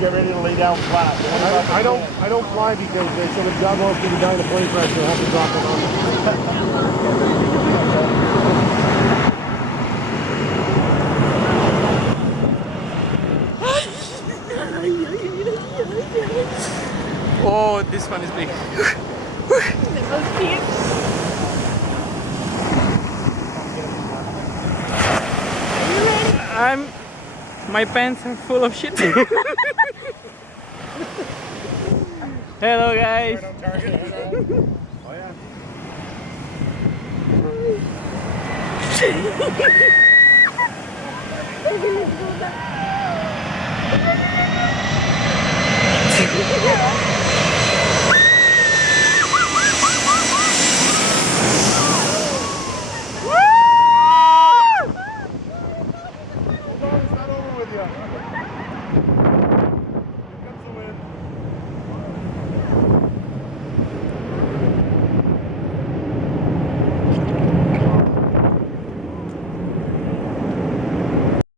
get ready to lay down flat. I don't fly because they said the job wants to be done in the plane crash, so I have to drop it on. Oh, this one is big. My pants are full of shit. Hello guys. Right on target. Oh yeah.